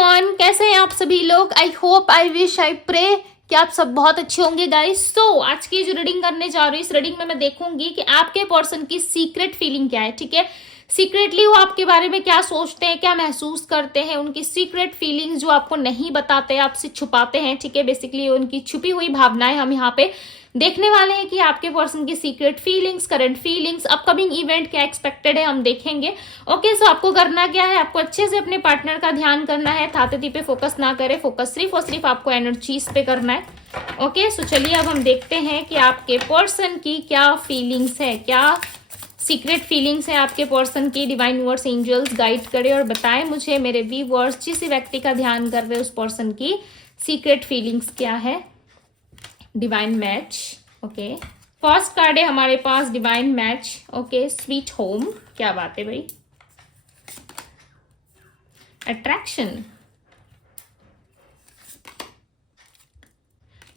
Everyone, कैसे हैं आप सभी लोग। I hope, I wish, I pray कि आप सब बहुत अच्छे होंगे गाइस। सो आज की जो रीडिंग करने जा रही हूँ, इस रीडिंग में मैं देखूंगी कि आपके पर्सन की सीक्रेट फीलिंग क्या है। ठीक है, सीक्रेटली वो आपके बारे में क्या सोचते हैं, क्या महसूस करते हैं, उनकी सीक्रेट फीलिंग्स जो आपको नहीं बताते, आपसे छुपाते हैं। ठीक है, बेसिकली उनकी छुपी हुई भावनाएं हम यहाँ पे देखने वाले हैं कि आपके पर्सन की secret feelings, current feelings, upcoming event क्या एक्सपेक्टेड है, हम देखेंगे। ओके, सो आपको करना क्या है, आपको अच्छे से अपने पार्टनर का ध्यान करना है। थातेती पे फोकस ना करें, फोकस सिर्फ और सिर्फ आपको एनर्जीज पे करना है। ओके, सो चलिए अब हम देखते हैं कि आपके पर्सन की क्या फीलिंग्स है, क्या सीक्रेट फीलिंग्स है आपके पर्सन की। डिवाइन यूनिवर्स, एंजल्स गाइड करे और बताएं मुझे मेरे व्यूअर्स, जिस व्यक्ति का ध्यान कर रहे हैं उस पर्सन की सीक्रेट फीलिंग्स क्या है। Divine match. Okay, first card है हमारे पास divine match. Okay, sweet home, क्या बात है भाई। Attraction,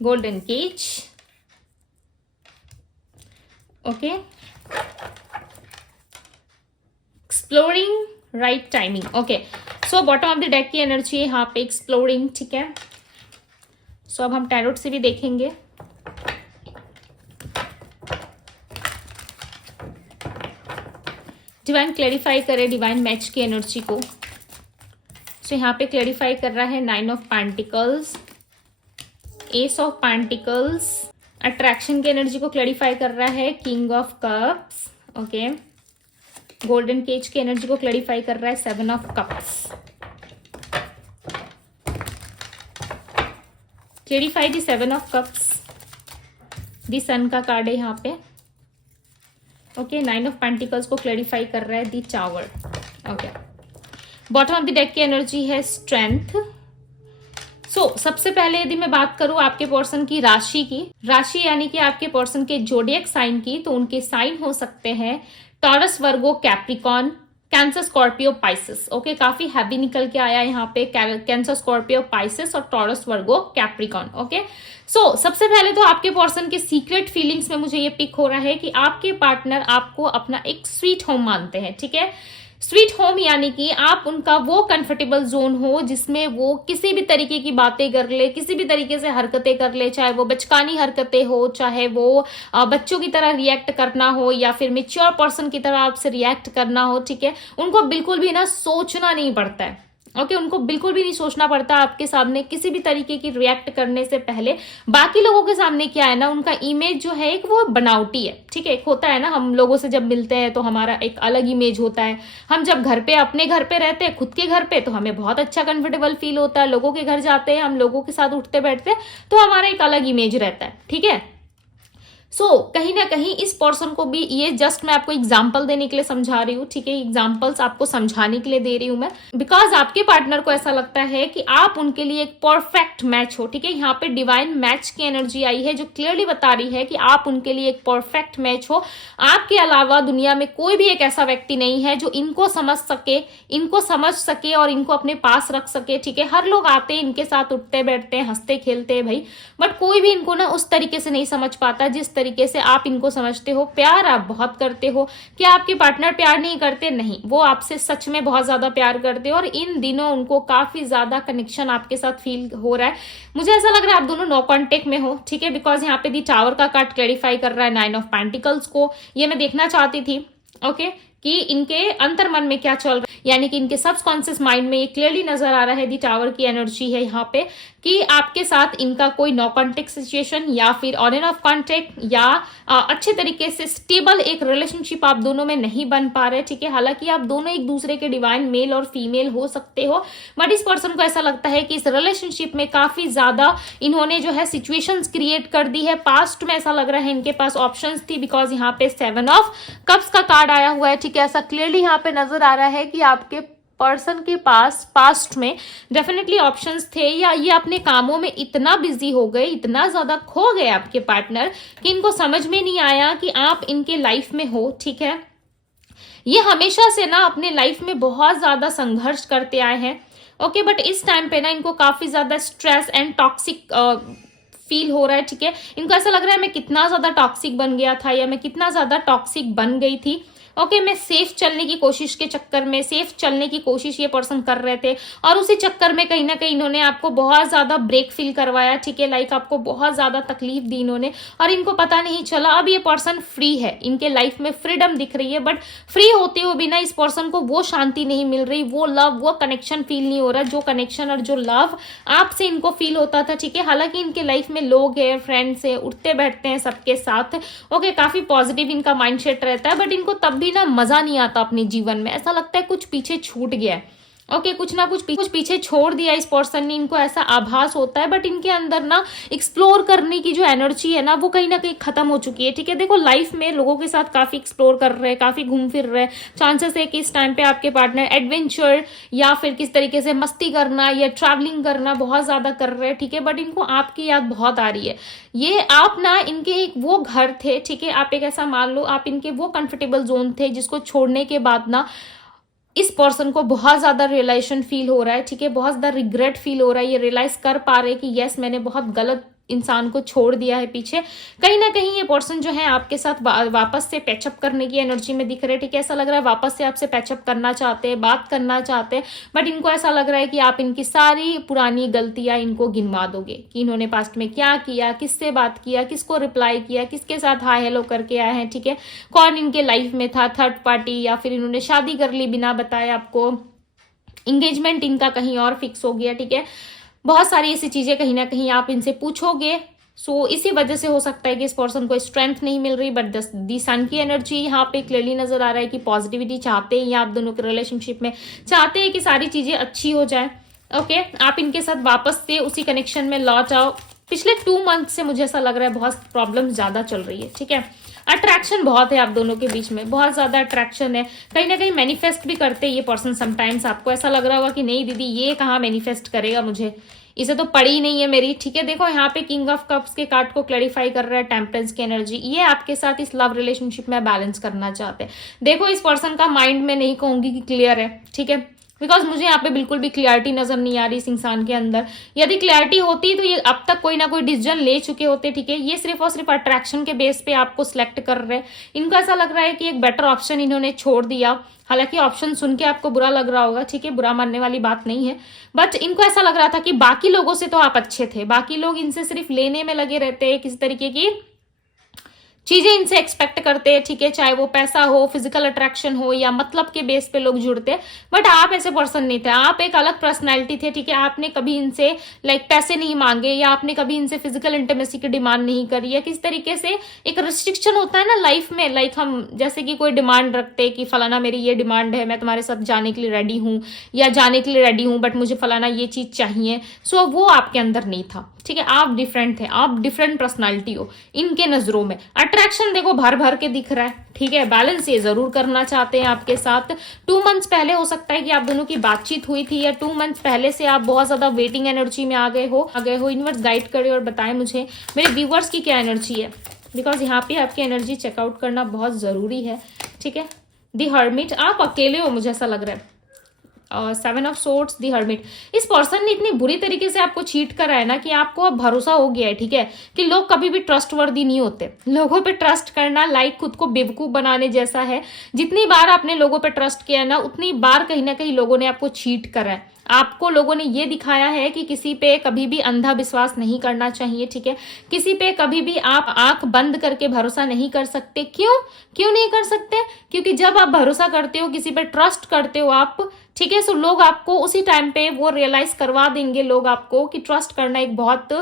golden cage. Okay, exploring, right timing. Okay, so bottom of the deck की एनर्जी है यहाँ पे एक्सप्लोरिंग। ठीक है, सो अब हम टैरोट से भी देखेंगे। डिवाइन क्लैरिफाई करे डिवाइन मैच की एनर्जी को। सो यहाँ पे क्लैरिफाई कर रहा है 9 of pentacles, ace of pentacles. Attraction की एनर्जी को क्लैरिफाई कर रहा है king of cups. Okay, golden cage की एनर्जी को क्लैरिफाई कर रहा है 7 of cups. Clarify the 7 of cups. The sun का कार्ड है यहाँ पे। ओके, 9 ऑफ पेंटिकल्स को क्लैरिफाई कर रहा है दी tower. Okay, bottom of the deck की एनर्जी है स्ट्रेंथ। सो सबसे पहले यदि मैं बात करूं आपके पर्सन की राशि की, राशि यानी कि आपके पर्सन के जोडियक साइन की, तो उनके साइन हो सकते हैं Taurus, Virgo, Capricorn, Cancer, Scorpio, Pisces. Okay, काफी हैवी निकल के आया यहाँ पे कैंसर, स्कॉर्पियो, पाइसेस और Taurus, Virgo, Capricorn. Okay, so सबसे पहले तो आपके पर्सन के सीक्रेट फीलिंग्स में मुझे ये पिक हो रहा है कि आपके पार्टनर आपको अपना एक स्वीट होम मानते हैं। ठीक है, स्वीट होम यानी कि आप उनका वो कंफर्टेबल जोन हो जिसमें वो किसी भी तरीके की बातें कर ले, किसी भी तरीके से हरकतें कर ले, चाहे वो बचकानी हरकतें हो, चाहे वो बच्चों की तरह रिएक्ट करना हो या फिर मेच्योर पर्सन की तरह आपसे रिएक्ट करना हो। ठीक है, उनको बिल्कुल भी ना सोचना नहीं पड़ता है। ओके, उनको बिल्कुल भी नहीं सोचना पड़ता आपके सामने किसी भी तरीके की रिएक्ट करने से पहले। बाकी लोगों के सामने क्या है ना, उनका इमेज जो है एक वो बनावटी है। ठीक है, एक होता है ना, हम लोगों से जब मिलते हैं तो हमारा एक अलग इमेज होता है। हम जब घर पे, अपने घर पे रहते हैं, खुद के घर पे, तो हमें बहुत अच्छा कंफर्टेबल फील होता है। लोगों के घर जाते हैं, हम लोगों के साथ उठते बैठते हैं, तो हमारा एक अलग इमेज रहता है। ठीक है, सो कहीं ना कहीं इस पर्सन को भी, ये जस्ट मैं आपको एग्जांपल देने के लिए समझा रही हूँ। ठीक है, एग्जांपल्स आपको समझाने के लिए दे रही हूँ मैं, बिकॉज आपके पार्टनर को ऐसा लगता है कि आप उनके लिए एक परफेक्ट मैच हो। ठीक है, यहाँ पे डिवाइन मैच की एनर्जी आई है जो क्लियरली बता रही है कि आप उनके लिए एक परफेक्ट मैच हो। आपके अलावा दुनिया में कोई भी एक ऐसा व्यक्ति नहीं है जो इनको समझ सके और इनको अपने पास रख सके। ठीक है, हर लोग आते हैं, इनके साथ उठते बैठते हैं, हंसते खेलते हैं भाई, बट कोई भी इनको ना उस तरीके से नहीं समझ पाता जिस तरीके से आप इनको समझते हो। प्यार आप बहुत करते हो। क्या आपके पार्टनर प्यार नहीं करते? नहीं, वो आपसे सच में बहुत ज्यादा प्यार करते हो और इन दिनों उनको काफी ज्यादा कनेक्शन आपके साथ फील हो रहा है। मुझे ऐसा लग रहा है आप दोनों नो कॉन्टेक्ट में हो। ठीक है, बिकॉज यहाँ पे दी टावर का कार्ड क्लैरिफाई कर रहा है 9 ऑफ पेंटिकल्स को। ये मैं देखना चाहती थी ओके कि इनके अंतर मन में क्या चल रहा है, यानी कि इनके सबकॉन्शियस माइंड में ये क्लियरली नजर आ रहा है। दी टावर की एनर्जी है यहाँ पे कि आपके साथ इनका कोई नो कॉन्टेक्ट सिचुएशन या फिर ऑन एंड ऑफ कॉन्टेक्ट या अच्छे तरीके से स्टेबल एक रिलेशनशिप आप दोनों में नहीं बन पा रहे। ठीक है, हालांकि आप दोनों एक दूसरे के डिवाइन मेल और फीमेल हो सकते हो, बट इस पर्सन को ऐसा लगता है कि इस रिलेशनशिप में काफी ज्यादा इन्होंने जो है सिचुएशंस क्रिएट कर दी है। पास्ट में ऐसा लग रहा है इनके पास ऑप्शंस थी, बिकॉज यहाँ पे 7 ऑफ कप्स का कार्ड आया हुआ है। ठीक है, ऐसा क्लियरली यहाँ पे नजर आ रहा है कि आपके पर्सन के पास पास्ट में डेफिनेटली ऑप्शंस थे, या ये अपने कामों में इतना बिजी हो गए, इतना ज्यादा खो गए आपके पार्टनर कि इनको समझ में नहीं आया कि आप इनके लाइफ में हो। ठीक है, ये हमेशा से ना अपने लाइफ में बहुत ज्यादा संघर्ष करते आए हैं। ओके, बट इस टाइम पे ना इनको काफी ज्यादा स्ट्रेस एंड टॉक्सिक फील हो रहा है। ठीक है, इनको ऐसा लग रहा है मैं कितना ज्यादा टॉक्सिक बन गया था या मैं कितना ज्यादा टॉक्सिक बन गई थी। ओके, मैं सेफ चलने की कोशिश के चक्कर में, सेफ चलने की कोशिश ये पर्सन कर रहे थे और उसी चक्कर में कहीं ना कहीं इन्होंने आपको बहुत ज्यादा ब्रेक फील करवाया, ठीक है, लाइक आपको बहुत ज्यादा तकलीफ दी इन्होंने और इनको पता नहीं चला। अब ये पर्सन फ्री है, इनके लाइफ में फ्रीडम दिख रही है, बट फ्री होते हुए भी ना इस पर्सन को वो शांति नहीं मिल रही, वो लव, वो कनेक्शन फील नहीं हो रहा, जो कनेक्शन और जो लव आपसे इनको फील होता था, ठीक है। हालांकि इनके लाइफ में लोग हैं, फ्रेंड्स हैं, उठते बैठते हैं सबके साथ, ओके, काफी पॉजिटिव इनका माइंडसेट रहता है, बट इनको तब भी ना मजा नहीं आता अपने जीवन में, ऐसा लगता है कुछ पीछे छूट गया है, ओके, कुछ ना कुछ पीछे छोड़ दिया इस पर्सन ने, इनको ऐसा आभास होता है। बट इनके अंदर ना एक्सप्लोर करने की जो एनर्जी है ना वो कहीं ना कहीं खत्म हो चुकी है, ठीक है। देखो लाइफ में लोगों के साथ काफी एक्सप्लोर कर रहे हैं, काफी घूम फिर रहे हैं, चांसेस है कि इस टाइम पे आपके पार्टनर एडवेंचर या फिर किस तरीके से मस्ती करना या ट्रैवलिंग करना बहुत ज्यादा कर रहे हैं, ठीक है। बट इनको आपकी याद बहुत आ रही है, ये आप ना इनके एक वो घर थे, ठीक है, आप एक ऐसा मान लो आप इनके वो कंफर्टेबल जोन थे जिसको छोड़ने के बाद ना इस पर्सन को बहुत ज्यादा रियलाइजेशन फील हो रहा है, ठीक है, बहुत ज्यादा रिग्रेट फील हो रहा है, ये रियलाइज कर पा रहे हैं कि यस मैंने बहुत गलत इंसान को छोड़ दिया है पीछे। कहीं ना कहीं ये पर्सन जो है आपके साथ वापस से पैचअप करने की एनर्जी में दिख रहे हैं, ठीक है, ऐसा लग रहा है वापस से आपसे पैचअप करना चाहते हैं, बात करना चाहते हैं, बट इनको ऐसा लग रहा है कि आप इनकी सारी पुरानी गलतियां इनको गिनवा दोगे कि इन्होंने पास्ट में क्या किया, किससे बात किया, किसको रिप्लाई किया, किसके साथ हाय हेलो करके आए हैं, ठीक है, कौन इनके लाइफ में था, थर्ड पार्टी, या फिर इन्होंने शादी कर ली बिना बताए आपको, इंगेजमेंट इनका कहीं और फिक्स हो गया, ठीक है, बहुत सारी ऐसी चीजें कहीं ना कहीं आप इनसे पूछोगे। सो इसी वजह से हो सकता है कि इस पर्सन को स्ट्रेंथ नहीं मिल रही, बट दी सन की एनर्जी यहाँ पे क्लियरली नजर आ रहा है कि पॉजिटिविटी चाहते हैं, या आप दोनों के रिलेशनशिप में चाहते हैं कि सारी चीजें अच्छी हो जाए, ओके, आप इनके साथ वापस से उसी कनेक्शन में लौट आओ। पिछले 2 मंथ से मुझे ऐसा लग रहा है बहुत प्रॉब्लम ज्यादा चल रही है, ठीक है, अट्रैक्शन बहुत है आप दोनों के बीच में, बहुत ज्यादा अट्रैक्शन है, कहीं ना कहीं मैनिफेस्ट भी करते हैं ये पर्सन समटाइम्स। आपको ऐसा लग रहा होगा कि नहीं दीदी ये कहाँ मैनिफेस्ट करेगा मुझे, इसे तो पड़ी नहीं है मेरी, ठीक है। देखो यहाँ पे किंग ऑफ कप्स के कार्ड को क्लैरिफाई कर रहा है टेम्परेंस की एनर्जी, ये आपके साथ इस लव रिलेशनशिप में बैलेंस करना चाहते हैं। देखो इस पर्सन का माइंड में नहीं कहूंगी कि क्लियर है, ठीक है, बिकॉज मुझे यहाँ पे बिल्कुल भी क्लियरिटी नजर नहीं आ रही इस इंसान के अंदर। यदि क्लियरिटी होती तो ये अब तक कोई ना कोई डिसीजन ले चुके होते, ठीक है, ये सिर्फ और सिर्फ अट्रैक्शन के बेस पे आपको सिलेक्ट कर रहे हैं। इनको ऐसा लग रहा है कि एक बेटर ऑप्शन इन्होंने छोड़ दिया, हालांकि ऑप्शन सुन के आपको बुरा लग रहा होगा, ठीक है, बुरा मानने वाली बात नहीं है, बट इनको ऐसा लग रहा था कि बाकी लोगों से तो आप अच्छे थे, बाकी लोग इनसे सिर्फ लेने में लगे रहते हैं, किसी तरीके की चीजें इनसे एक्सपेक्ट करते हैं, ठीक है, चाहे वो पैसा हो, फिजिकल अट्रैक्शन हो, या मतलब के बेस पे लोग जुड़ते हैं। बट आप ऐसे पर्सन नहीं थे, आप एक अलग पर्सनैलिटी थे, ठीक है, आपने कभी इनसे लाइक पैसे नहीं मांगे, या आपने कभी इनसे फिजिकल इंटीमेसी की डिमांड नहीं करी, या किस तरीके से एक रिस्ट्रिक्शन होता है ना लाइफ में, लाइक हम जैसे कि कोई डिमांड रखते हैं कि फलाना मेरी ये डिमांड है, मैं तुम्हारे साथ जाने के लिए रेडी हूँ या जाने के लिए रेडी हूँ, बट मुझे फलाना ये चीज चाहिए। सो वो आपके अंदर नहीं था, ठीक है, आप डिफरेंट थे, आप डिफरेंट पर्सनालिटी हो इनके नजरों में। अट्रैक्शन देखो भर भर के दिख रहा है, ठीक है, बैलेंस ये जरूर करना चाहते हैं आपके साथ। 2 मंथ्स पहले हो सकता है कि आप दोनों की बातचीत हुई थी, या 2 मंथ्स पहले से आप बहुत ज्यादा वेटिंग एनर्जी में आ गए हो। यूनिवर्स गाइड करे और बताएं मुझे मेरे व्यूवर्स की क्या एनर्जी है, बिकॉज यहाँ पे आपकी एनर्जी चेकआउट करना बहुत जरूरी है, ठीक है। द हर्मिट, आप अकेले हो मुझे ऐसा लग रहा है। 7 ऑफ सोर्ड्स, द हर्मिट, इस पर्सन ने इतनी बुरी तरीके से आपको चीट करा है ना कि आपको अब भरोसा हो गया है, ठीक है, कि लोग कभी भी ट्रस्टवर्दी नहीं होते। लोगों पे ट्रस्ट करना लाइक खुद को बेवकूफ बनाने जैसा है। जितनी बार आपने लोगों पे ट्रस्ट किया ना उतनी बार कहीं ना कहीं लोगों ने आपको चीट करा है। आपको लोगों ने ये दिखाया है कि किसी पे कभी भी अंधा विश्वास नहीं करना चाहिए, ठीक है, किसी पे कभी भी आप आंख बंद करके भरोसा नहीं कर सकते। क्यों नहीं कर सकते? क्योंकि जब आप भरोसा करते हो, किसी पे ट्रस्ट करते हो आप, ठीक है, सो लोग आपको उसी टाइम पे वो रियलाइज करवा देंगे लोग आपको कि ट्रस्ट करना एक बहुत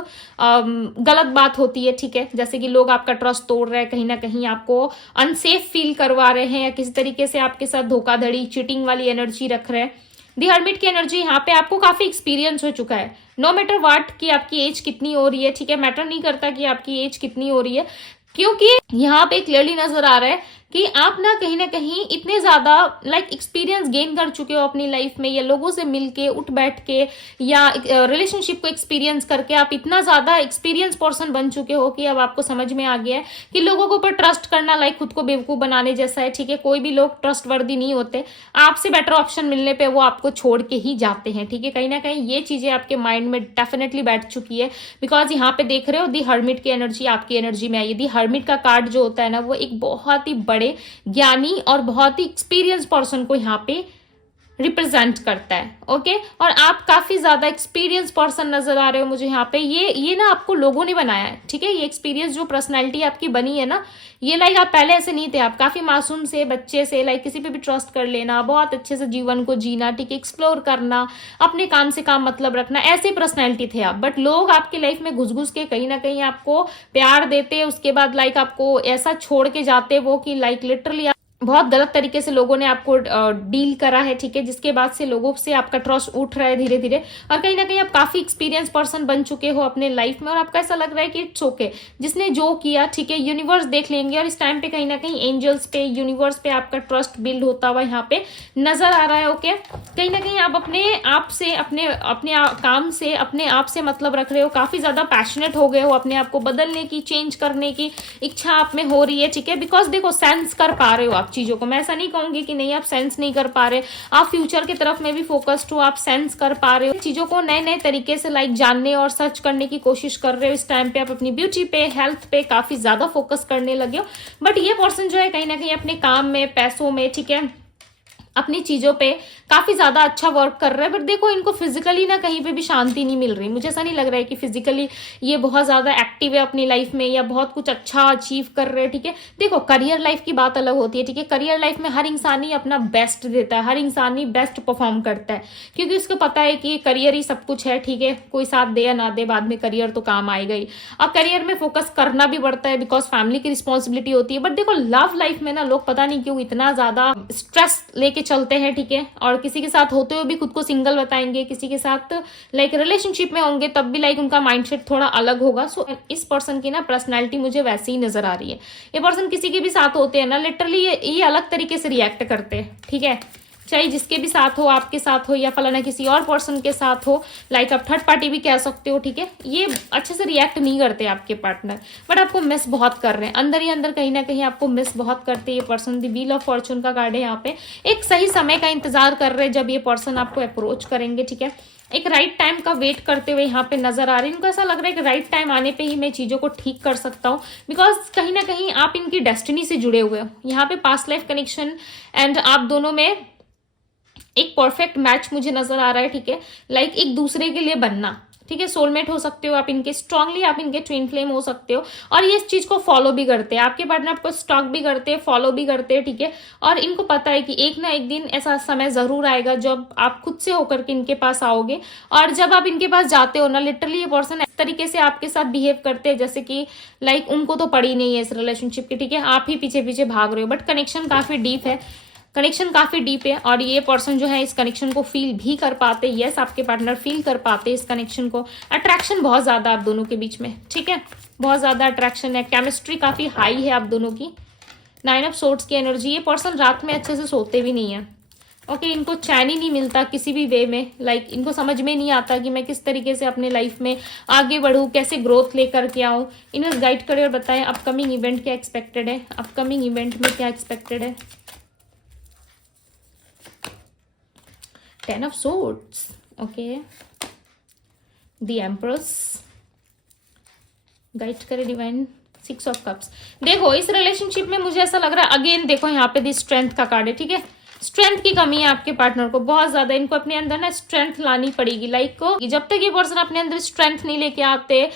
गलत बात होती है, ठीक है। जैसे कि लोग आपका ट्रस्ट तोड़ रहे हैं, कहीं ना कहीं आपको अनसेफ फील करवा रहे हैं, या किसी तरीके से आपके साथ धोखाधड़ी चीटिंग वाली एनर्जी रख रहे हैं। दी हर्मिट की एनर्जी यहाँ पे आपको काफी एक्सपीरियंस हो चुका है। नो मैटर व्हाट कि आपकी एज कितनी हो रही है, ठीक है, मैटर नहीं करता कि आपकी एज कितनी हो रही है, क्योंकि यहाँ पे क्लियरली नजर आ रहा है कि आप ना कहीं इतने ज्यादा लाइक एक्सपीरियंस गेन कर चुके हो अपनी लाइफ में, या लोगों से मिलके उठ बैठ के, या रिलेशनशिप को एक्सपीरियंस करके आप इतना ज्यादा एक्सपीरियंस पर्सन बन चुके हो कि अब आपको समझ में आ गया है कि लोगों के ऊपर ट्रस्ट करना लाइक खुद को बेवकूफ बनाने जैसा है, ठीक है। कोई भी लोग ट्रस्टवर्दी नहीं होते, आपसे बेटर ऑप्शन मिलने पर वो आपको छोड़ के ही जाते हैं, ठीक है। कहीं ना कहीं ये चीजें आपके माइंड में डेफिनेटली बैठ चुकी है, बिकॉज यहाँ पे देख रहे हो दी हर्मिट की एनर्जी आपकी एनर्जी में आई है। दी हर्मिट का कार्ड जो होता है ना वो एक बहुत ही बड़े बड़े ज्ञानी और बहुत ही एक्सपीरियंस पर्सन को यहाँ पे रिप्रेजेंट करता है। ओके, और आप काफी ज्यादा एक्सपीरियंस पर्सन नजर आ रहे हो मुझे यहाँ पे। ये ना आपको लोगों ने बनाया है, ठीक है। ये एक्सपीरियंस जो पर्सनैलिटी आपकी बनी है ना, ये लाइक आप पहले ऐसे नहीं थे। आप काफी मासूम से बच्चे से लाइक किसी पे भी ट्रस्ट कर लेना, बहुत अच्छे से जीवन को जीना, ठीक है, एक्सप्लोर करना, अपने काम से काम मतलब रखना, ऐसे पर्सनैलिटी थे आप। बट लोग आपके लाइफ में घुस घुस के कहीं ना कहीं आपको प्यार देते, उसके बाद लाइक आपको ऐसा छोड़ के जाते वो कि लाइक लिटरली बहुत गलत तरीके से लोगों ने आपको डील करा है, ठीक है, जिसके बाद से लोगों से आपका ट्रस्ट उठ रहा है धीरे धीरे। और कहीं ना कहीं आप काफी एक्सपीरियंस पर्सन बन चुके हो अपने लाइफ में, और आपको ऐसा लग रहा है कि इट्स ओके, जिसने जो किया, ठीक है, यूनिवर्स देख लेंगे। और इस टाइम पे कहीं ना कहीं एंजल्स पे, यूनिवर्स पे आपका ट्रस्ट बिल्ड होता हुआ यहाँ पे नजर आ रहा है। ओके, कहीं ना कहीं आप अपने आप से, अपने काम से, अपने आप से मतलब रख रहे हो, काफी ज्यादा पैशनेट हो गए हो, अपने आप को बदलने की, चेंज करने की इच्छा आप में हो रही है, ठीक है। बिकॉज देखो, सेंस कर पा रहे हो आप चीजों को। मैं ऐसा नहीं कहूंगी कि नहीं आप सेंस नहीं कर पा रहे, आप फ्यूचर की तरफ में भी फोकस्ड हो, आप सेंस कर पा रहे हो चीजों को, नए नए तरीके से लाइक जानने और सर्च करने की कोशिश कर रहे हो। इस टाइम पे आप अपनी ब्यूटी पे, हेल्थ पे काफी ज्यादा फोकस करने लगे हो। बट ये पर्सन जो है कहीं ना कहीं अपने काम में, पैसों में, ठीक है, अपनी चीजों पे काफी ज्यादा अच्छा वर्क कर रहा है। बट देखो, इनको फिजिकली ना कहीं पे भी शांति नहीं मिल रही। मुझे ऐसा नहीं लग रहा है कि फिजिकली ये बहुत ज्यादा एक्टिव है अपनी लाइफ में, या बहुत कुछ अच्छा अचीव कर रहे हैं, ठीक है। देखो, करियर लाइफ की बात अलग होती है, ठीक है। करियर लाइफ में हर इंसान ही अपना बेस्ट देता है, हर इंसान ही बेस्ट परफॉर्म करता है, क्योंकि उसको पता है कि करियर ही सब कुछ है, ठीक है। कोई साथ दे या ना दे, बाद में करियर तो काम आएगा ही। और करियर में फोकस करना भी पड़ता है, बिकॉज फैमिली की रिस्पॉन्सिबिलिटी होती है। बट देखो, लव लाइफ में ना लोग पता नहीं क्यों इतना ज्यादा स्ट्रेस लेके चलते हैं, ठीक है। और किसी के साथ होते हुए भी खुद को सिंगल बताएंगे, किसी के साथ लाइक रिलेशनशिप में होंगे तब भी लाइक उनका माइंडसेट थोड़ा अलग होगा। सो इस पर्सन की ना पर्सनैलिटी मुझे वैसे ही नजर आ रही है। ये पर्सन किसी के भी साथ होते हैं ना, लिटरली ये अलग तरीके से रिएक्ट करते हैं, ठीक है। चाहे जिसके भी साथ हो, आपके साथ हो या फलाना किसी और पर्सन के साथ हो, लाइक आप थर्ड पार्टी भी कह सकते हो, ठीक है। ये अच्छे से रिएक्ट नहीं करते आपके पार्टनर, बट आपको मिस बहुत कर रहे हैं अंदर ही अंदर, कहीं ना कहीं आपको मिस बहुत करते हैं ये person. The wheel of Fortune का कार्ड है यहाँ पे। एक सही समय का इंतजार कर रहे हैं जब ये पर्सन आपको अप्रोच करेंगे, ठीक है। एक राइट टाइम का वेट करते हुए यहाँ पे नजर आ रहे हैं। इनको ऐसा लग रहा है कि राइट टाइम आने पे ही मैं चीजों को ठीक कर सकता हूँ, बिकॉज कहीं ना कहीं आप इनकी डेस्टिनी से जुड़े हुए हो। यहाँ पे पास्ट लाइफ कनेक्शन एंड आप दोनों में एक परफेक्ट मैच मुझे नजर आ रहा है, ठीक है। लाइक एक दूसरे के लिए बनना, ठीक है। सोलमेट हो सकते हो आप इनके, स्ट्रांगली आप इनके ट्विन फ्लेम हो सकते हो। और ये इस चीज को फॉलो भी करते हैं, आपके पार्टनर आपको स्टॉक भी करते हैं, फॉलो भी करते हैं, ठीक है। और इनको पता है कि एक ना एक दिन ऐसा समय जरूर आएगा जब आप खुद से होकर के इनके पास आओगे। और जब आप इनके पास जाते हो ना, लिटरली ये पर्सन इस तरीके से आपके साथ बिहेव करते हैं जैसे कि लाइक उनको तो पड़ी नहीं है इस रिलेशनशिप की, ठीक है। आप ही पीछे पीछे भाग रहे हो। बट कनेक्शन काफी डीप है, कनेक्शन काफी डीप है। और ये पर्सन जो है इस कनेक्शन को फील भी कर पाते, यस आपके पार्टनर फील कर पाते इस कनेक्शन को। अट्रैक्शन बहुत ज्यादा आप दोनों के बीच में, ठीक है, बहुत ज्यादा अट्रैक्शन है। केमिस्ट्री काफी हाई है आप दोनों की। 9 ऑफ सोर्ड्स की एनर्जी। ये पर्सन रात में अच्छे से सोते भी नहीं है, ओके। इनको चैन ही नहीं मिलता किसी भी वे में, लाइक इनको समझ में नहीं आता कि मैं किस तरीके से अपने लाइफ में आगे बढ़ूं, कैसे ग्रोथ लेकर के आऊं। इन्हें गाइड करें और बताएं अपकमिंग इवेंट क्या एक्सपेक्टेड है, अपकमिंग इवेंट में क्या एक्सपेक्टेड है। 10 of swords, okay, the empress, guide करे डिवाइन, 6 of cups। देखो, इस रिलेशनशिप में मुझे ऐसा लग रहा है, अगेन देखो यहाँ पे दी स्ट्रेंथ का कार्ड है, ठीक है। स्ट्रेंथ की कमी है आपके पार्टनर को बहुत ज्यादा। इनको अपने अंदर ना स्ट्रेंथ लानी पड़ेगी, लाइक को जब तक ये पर्सन अपने अंदर स्ट्रेंथ नहीं लेके आते,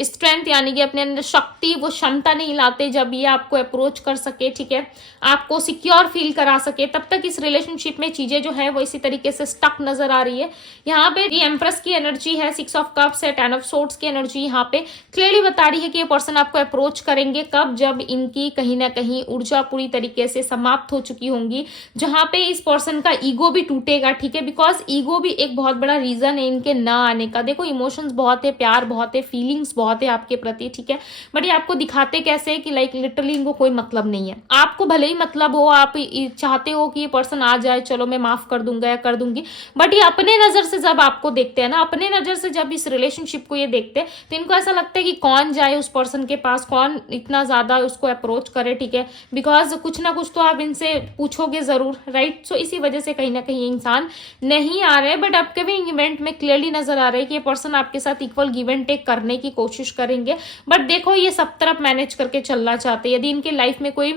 स्ट्रेंथ यानी कि अपने अंदर शक्ति, वो क्षमता नहीं लाते जब ये आपको अप्रोच कर सके, ठीक है, आपको सिक्योर फील करा सके, तब तक इस रिलेशनशिप में चीजें जो है वो इसी तरीके से स्टक नजर आ रही है। यहाँ पे ये एम्प्रेस की एनर्जी है, 6 ऑफ कप्स है, 10 ऑफ सोर्ड्स की एनर्जी यहाँ पे क्लियरली बता रही है कि ये पर्सन आपको अप्रोच करेंगे कब, जब इनकी कहीं ना कहीं ऊर्जा पूरी तरीके से समाप्त हो चुकी होंगी, जहां पे इस पर्सन का ईगो भी टूटेगा, ठीक है। बिकॉज ईगो भी एक बहुत बड़ा रीजन है इनके ना आने का। देखो, इमोशंस बहुत है, प्यार बहुत है, फीलिंग्स बहुत है आपके प्रति, ठीक है। बट ये आपको दिखाते कैसे है कि लाइक लिटरली इनको कोई मतलब नहीं है। आपको भले ही मतलब हो, आप चाहते हो कि ये पर्सन आ जाए, चलो मैं माफ कर दूंगा या कर दूंगी, बट ये अपने नजर से जब आपको देखते हैं ना, अपने नजर से जब इस रिलेशनशिप को ये देखते हैं, तो इनको ऐसा लगता है कि कौन जाए उस पर्सन के पास, कौन इतना ज्यादा उसको अप्रोच करे, ठीक है। बिकॉज कुछ ना कुछ तो आप इनसे पूछोगे जरूर, राइट। सो इसी वजह से कहीं ना कहीं इंसान नहीं आ रहे। बट अपकमिंग इवेंट में क्लियरली नजर आ रहा है कि ये पर्सन आपके साथ इक्वल गिव एंड टेक करने की कोशिश करेंगे। बट देखो, ये सब तरफ मैनेज करके चलना चाहते हैं। यदि इनके लाइफ में कोई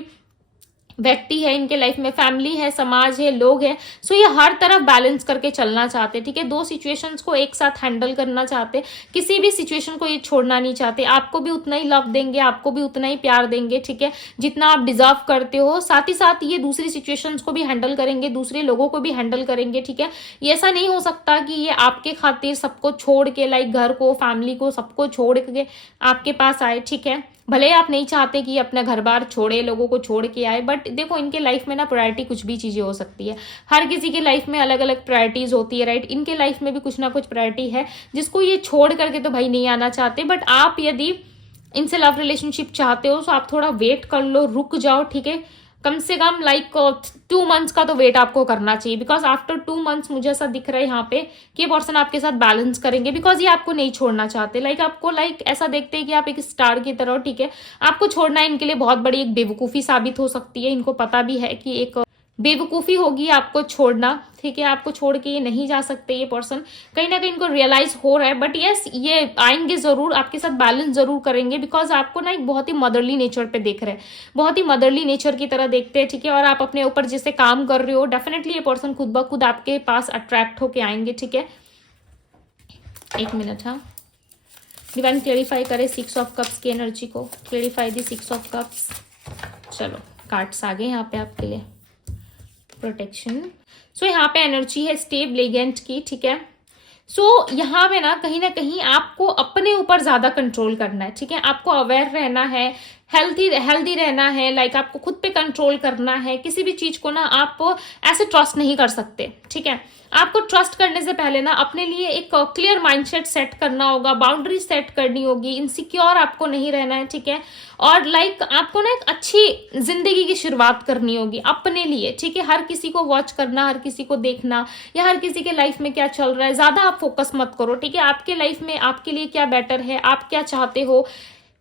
व्यक्ति है इनके लाइफ में, फैमिली है, समाज है, लोग हैं। सो ये हर तरफ बैलेंस करके चलना चाहते, ठीक है। दो सिचुएशंस को एक साथ हैंडल करना चाहते, किसी भी सिचुएशन को ये छोड़ना नहीं चाहते। आपको भी उतना ही लव देंगे, आपको भी उतना ही प्यार देंगे, ठीक है, जितना आप डिजर्व करते हो। साथ ही साथ ये दूसरी सिचुएशंस को भी हैंडल करेंगे, दूसरे लोगों को भी हैंडल करेंगे, ठीक है। ये ऐसा नहीं हो सकता कि ये आपके खातिर सबको छोड़ के, लाइक घर को, फैमिली को, सबको छोड़ के आपके पास आए, ठीक है। भले आप नहीं चाहते कि अपना घर बार छोड़े, लोगों को छोड़ के आए, बट देखो इनके लाइफ में ना प्रायोरिटी कुछ भी चीजें हो सकती है। हर किसी के लाइफ में अलग अलग प्रायोरिटीज होती है, राइट। इनके लाइफ में भी कुछ ना कुछ प्रायोरिटी है जिसको ये छोड़ करके तो भाई नहीं आना चाहते। बट आप यदि इनसे लव रिलेशनशिप चाहते हो तो आप थोड़ा वेट कर लो, रुक जाओ, ठीक है। कम से कम लाइक 2 मंथ्स का तो वेट आपको करना चाहिए, बिकॉज आफ्टर 2 मंथ्स मुझे ऐसा दिख रहा है यहाँ पे कि ये पर्सन आपके साथ बैलेंस करेंगे, बिकॉज ये आपको नहीं छोड़ना चाहते। लाइक आपको लाइक ऐसा देखते हैं कि आप एक स्टार की तरह, ठीक है। आपको छोड़ना इनके लिए बहुत बड़ी एक बेवकूफ़ी साबित हो सकती है। इनको पता भी है कि एक बेवकूफ़ी होगी आपको छोड़ना, ठीक है। आपको छोड़ के ये नहीं जा सकते। ये पर्सन कहीं ना कहीं इनको रियलाइज हो रहा है, बट यस ये आएंगे जरूर, आपके साथ बैलेंस जरूर करेंगे, बिकॉज आपको ना एक बहुत ही मदरली नेचर पे देख रहे हैं, बहुत ही मदरली नेचर की तरह देखते हैं, ठीक है। और आप अपने ऊपर जैसे काम कर रहे हो, डेफिनेटली ये पर्सन खुद ब खुद आपके पास अट्रैक्ट होके आएंगे, ठीक है। 1 मिनट, हाँ। डिवाइन क्लेरिफाई करे 6 ऑफ कप्स की एनर्जी को, क्लेरिफाई दी 6 ऑफ कप्स। चलो कार्ड्स आ गए यहाँ पे आपके लिए। प्रोटेक्शन, सो यहाँ पे एनर्जी है स्टेब लेगेंट की, ठीक है। सो यहाँ पे ना कहीं आपको अपने ऊपर ज्यादा कंट्रोल करना है, ठीक है। आपको अवेयर रहना है, हेल्दी रहना है, लाइक आपको खुद पे कंट्रोल करना है। किसी भी चीज को ना आप ऐसे ट्रस्ट नहीं कर सकते, ठीक है। आपको ट्रस्ट करने से पहले ना अपने लिए एक क्लियर माइंडसेट सेट करना होगा, बाउंड्री सेट करनी होगी, इनसिक्योर आपको नहीं रहना है, ठीक है। और लाइक आपको ना एक अच्छी जिंदगी की शुरुआत करनी होगी अपने लिए, ठीक है। हर किसी को वॉच करना, हर किसी को देखना, या हर किसी के लाइफ में क्या चल रहा है, ज्यादा आप फोकस मत करो, ठीक है। आपके लाइफ में आपके लिए क्या बेटर है, आप क्या चाहते हो,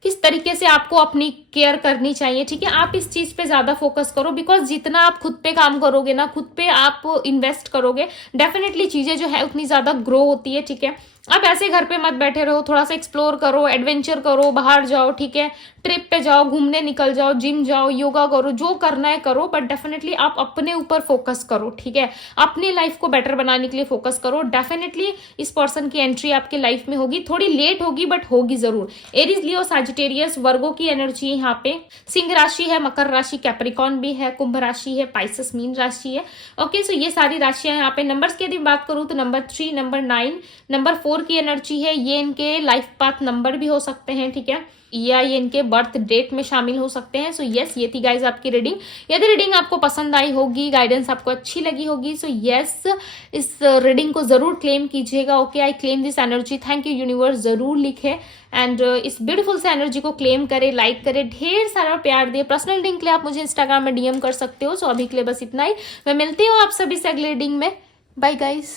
किस तरीके से आपको अपनी केयर करनी चाहिए, ठीक है। आप इस चीज पे ज्यादा फोकस करो, बिकॉज जितना आप खुद पे काम करोगे ना, खुद पे आप इन्वेस्ट करोगे, डेफिनेटली चीजें जो है उतनी ज्यादा ग्रो होती है, ठीक है। आप ऐसे घर पे मत बैठे रहो, थोड़ा सा एक्सप्लोर करो, एडवेंचर करो, बाहर जाओ, ठीक है। ट्रिप पे जाओ, घूमने निकल जाओ, जिम जाओ, योगा करो, जो करना है करो, बट डेफिनेटली आप अपने ऊपर फोकस करो, ठीक है। अपनी लाइफ को बेटर बनाने के लिए फोकस करो। डेफिनेटली इस पर्सन की एंट्री आपके लाइफ में होगी, थोड़ी लेट होगी बट होगी जरूर। एरीज, लियो, सजिटेरियस, वर्गो की एनर्जी यहाँ पे। सिंह राशि है, मकर राशि, कैप्रिकॉन भी है, कुंभ राशि है, पाइसेस मीन राशि है। ओके, सो ये सारी राशियां यहाँ पे। नंबर्स की यदि बात करूँ तो नंबर 3, नंबर 9, नंबर 4 की एनर्जी है। ये इनके लाइफ पाथ नंबर भी हो सकते हैं, ठीक है, या ये इनके बर्थ डेट में शामिल हो सकते हैं। सो यस, ये थी गाइज आपकी रीडिंग। यदि रीडिंग आपको पसंद आई होगी, गाइडेंस आपको अच्छी लगी होगी, सो यस इस रीडिंग को जरूर क्लेम कीजिएगा। Okay, I claim this energy, thank you universe जरूर लिखे, एंड इस ब्यूटीफुल से एनर्जी को क्लेम करे, लाइक करे, ढेर सारा प्यार दिए। पर्सनल रीडिंग के लिए आप मुझे इंस्टाग्राम में DM कर सकते हो। सो अभी के लिए बस इतना ही, मैं मिलती हूँ आप सभी से अगले रीडिंग में। Bye guys.